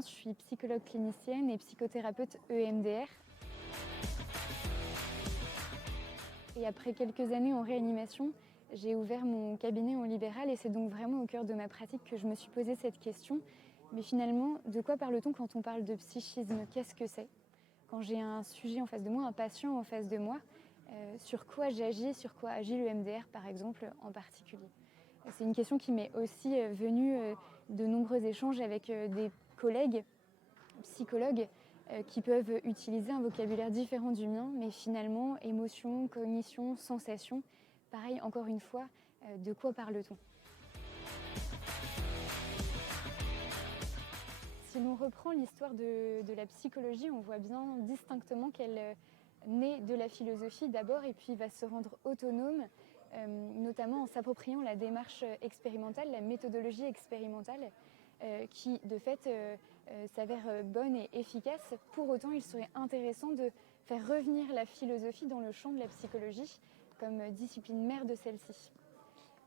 Clémence, je suis psychologue clinicienne et psychothérapeute EMDR. Et après quelques années en réanimation, j'ai ouvert mon cabinet en libéral et c'est donc vraiment au cœur de ma pratique que je me suis posé cette question. Mais finalement, de quoi parle-t-on quand on parle de psychisme? Qu'est-ce que c'est? Quand j'ai un sujet en face de moi, un patient en face de moi, sur quoi j'agis, sur quoi agit le MDR par exemple en particulier? C'est une question qui m'est aussi venue de nombreux échanges avec des collègues psychologues qui peuvent utiliser un vocabulaire différent du mien, mais finalement, émotion, cognition, sensation, pareil, encore une fois, de quoi parle-t-on? Si l'on reprend l'histoire de la psychologie, on voit bien distinctement qu'elle naît de la philosophie d'abord et puis va se rendre autonome, notamment en s'appropriant la démarche expérimentale, la méthodologie expérimentale, qui de fait s'avère bonne et efficace. Pour autant, il serait intéressant de faire revenir la philosophie dans le champ de la psychologie comme discipline mère de celle-ci.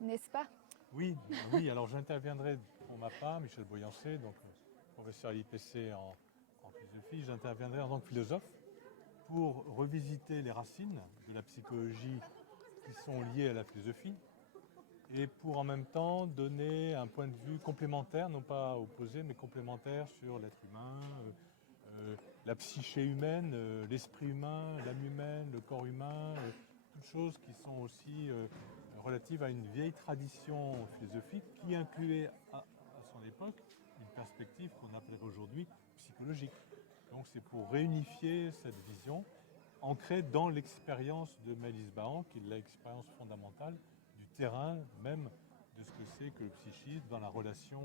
N'est-ce pas? Oui, oui, alors j'interviendrai pour ma part, Michel Boyancé, donc professeur à l'IPC en philosophie, j'interviendrai en tant que philosophe pour revisiter les racines de la psychologie qui sont liées à la philosophie et pour en même temps donner un point de vue complémentaire, non pas opposé, mais complémentaire sur l'être humain, la psyché humaine, l'esprit humain, l'âme humaine, le corps humain, toutes choses qui sont aussi relatives à une vieille tradition philosophique qui incluait à son époque une perspective qu'on appellerait aujourd'hui psychologique. Donc c'est pour réunifier cette vision ancrée dans l'expérience de Melis Bahan, qui est l'expérience fondamentale du terrain même de ce que c'est que le psychisme dans la relation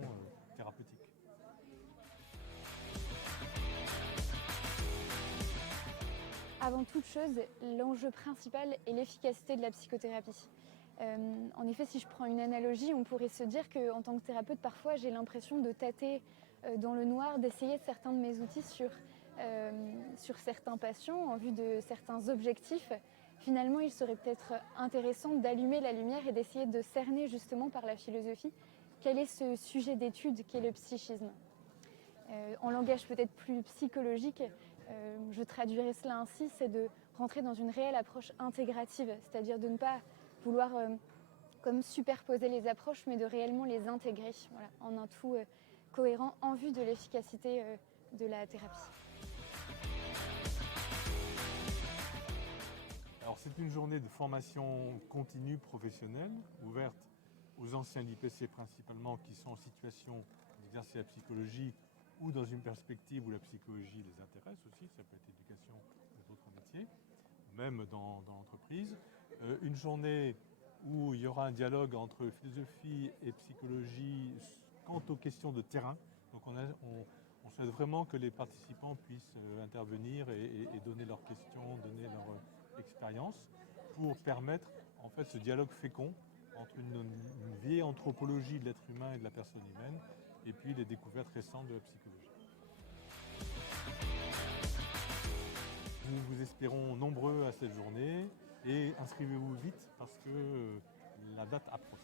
thérapeutique. Avant toute chose, l'enjeu principal est l'efficacité de la psychothérapie. En effet, si je prends une analogie, on pourrait se dire qu'en tant que thérapeute, parfois j'ai l'impression de tâter dans le noir, d'essayer certains de mes outils sur certains patients en vue de certains objectifs. Finalement, il serait peut-être intéressant d'allumer la lumière et d'essayer de cerner justement par la philosophie quel est ce sujet d'étude qu'est le psychisme. En langage peut-être plus psychologique, je traduirais cela ainsi, c'est de rentrer dans une réelle approche intégrative, c'est-à-dire de ne pas vouloir comme superposer les approches, mais de réellement les intégrer, voilà, en un tout cohérent en vue de l'efficacité de la thérapie. Alors c'est une journée de formation continue professionnelle, ouverte aux anciens de l'IPC principalement qui sont en situation d'exercer la psychologie ou dans une perspective où la psychologie les intéresse aussi, ça peut être l'éducation ou d'autres métiers, même dans l'entreprise. Une journée où il y aura un dialogue entre philosophie et psychologie quant aux questions de terrain. Donc on souhaite vraiment que les participants puissent intervenir et donner leurs questions, donner leur expérience pour permettre en fait ce dialogue fécond entre une vieille anthropologie de l'être humain et de la personne humaine et puis les découvertes récentes de la psychologie. Nous vous espérons nombreux à cette journée et inscrivez-vous vite parce que la date approche.